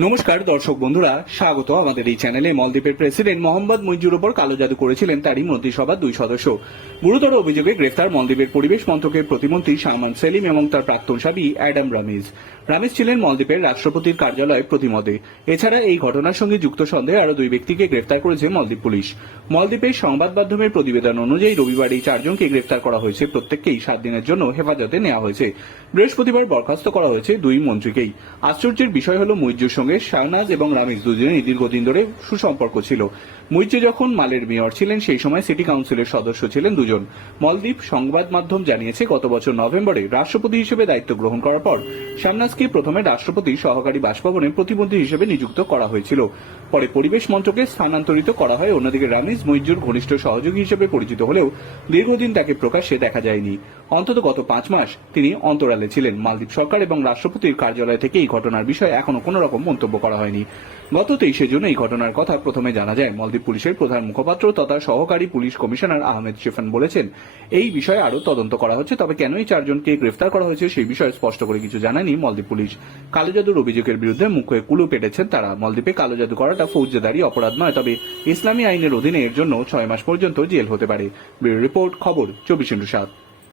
নমস্কার, দর্শক বন্ধুরা, স্বাগত আমাদের এই চ্যানেলে। মলদ্বীপের প্রেসিডেন্ট মোহাম্মদ মঞ্জুর ওপর কালো জাদু করেছিলেন তারই মন্ত্রিসভার দুই সদস্য। গুরুতর অভিযোগে গ্রেফতার মলদ্বীপের পরিবেশ মন্ত্রকের প্রতিমন্ত্রী শাহমান সেলিম এবং তার প্রাক্তন সাবি অ্যাডাম রামিজ রামিজ ছিলেন মলদ্বীপের রাষ্ট্রপতির কার্যালয়ে প্রতিমদে এছাড়া এই ঘটনার সঙ্গে যুক্ত সন্দেহে আরও দুই ব্যক্তিকে গ্রেফতার করেছে মলদ্বীপ পুলিশ। মলদ্বীপের সংবাদ মাধ্যমের প্রতিবেদন অনুযায়ী রবিবার এই চারজনকে গ্রেফতার করা হয়েছে। প্রত্যেককেই সাত দিনের জন্য হেফাজতে নেওয়া হয়েছে। বৃহস্পতিবার বরখাস্ত করা হয়েছে দুই মন্ত্রীকেই। আশ্চর্যের বিষয় হল মুইজ্জুর সঙ্গে শাহনাজ এবং রামিজ দুজনেই দীর্ঘদিন ধরে সুসম্পর্ক ছিল। মুইজ্জু যখন মালের মেয়র ছিলেন, সেই সময় সিটি কাউন্সিলের সদস্য ছিলেন দুজন। মলদ্বীপ সংবাদ মাধ্যম জানিয়েছে, গত বছর নভেম্বরে রাষ্ট্রপতি হিসেবে দায়িত্ব গ্রহণ করার পর শাহনাজকে প্রথমে রাষ্ট্রপতি সহকারী বাসভবনে প্রতিমন্ত্রী হিসেবে নিযুক্ত করা হয়েছিল। পরে পরিবেশ মন্ত্রকে স্থানান্তরিত করা হয়। অন্যদিকে রামিজ মুইজ্জুর ঘনিষ্ঠ সহযোগী হিসেবে পরিচিত হলেও দীর্ঘদিন তাকে প্রকাশ্যে দেখা যায়নি। অন্তত গত পাঁচ মাস তিনি অন্তরালে ছিলেন। মালদ্বীপ সরকার এবং রাষ্ট্রপতির কার্যালয় থেকে এই ঘটনার বিষয়ে এখনও কোনো রকম মন্তব্য করা হয়নি। গত তেইশে জুন এই ঘটনার কথা প্রথমে জানা যায়। মলদ্বীপ পুলিশের প্রধান মুখপাত্র তথা সহকারী পুলিশ কমিশনার আহমেদ শেফান বলেছেন, এই বিষয়ে আরও তদন্ত করা হচ্ছে, তবে কেন এই চারজনকে গ্রেফতার করা হয়েছে সেই বিষয়ে স্পষ্ট করে কিছু জানায়নি মলদ্বীপ পুলিশ। কালো জাদুর অভিযোগের বিরুদ্ধে মুখে কুলু পেটেছেন তারা। মলদ্বীপে কালো জাদু করাটা ফৌজদারি, অপরাধ নয়, তবে ইসলামী আইনের অধীনে এর জন্য ছয় মাস পর্যন্ত জেল হতে পারে। রিপোর্ট, খবর, চব্বিশ ইন্টু সাত।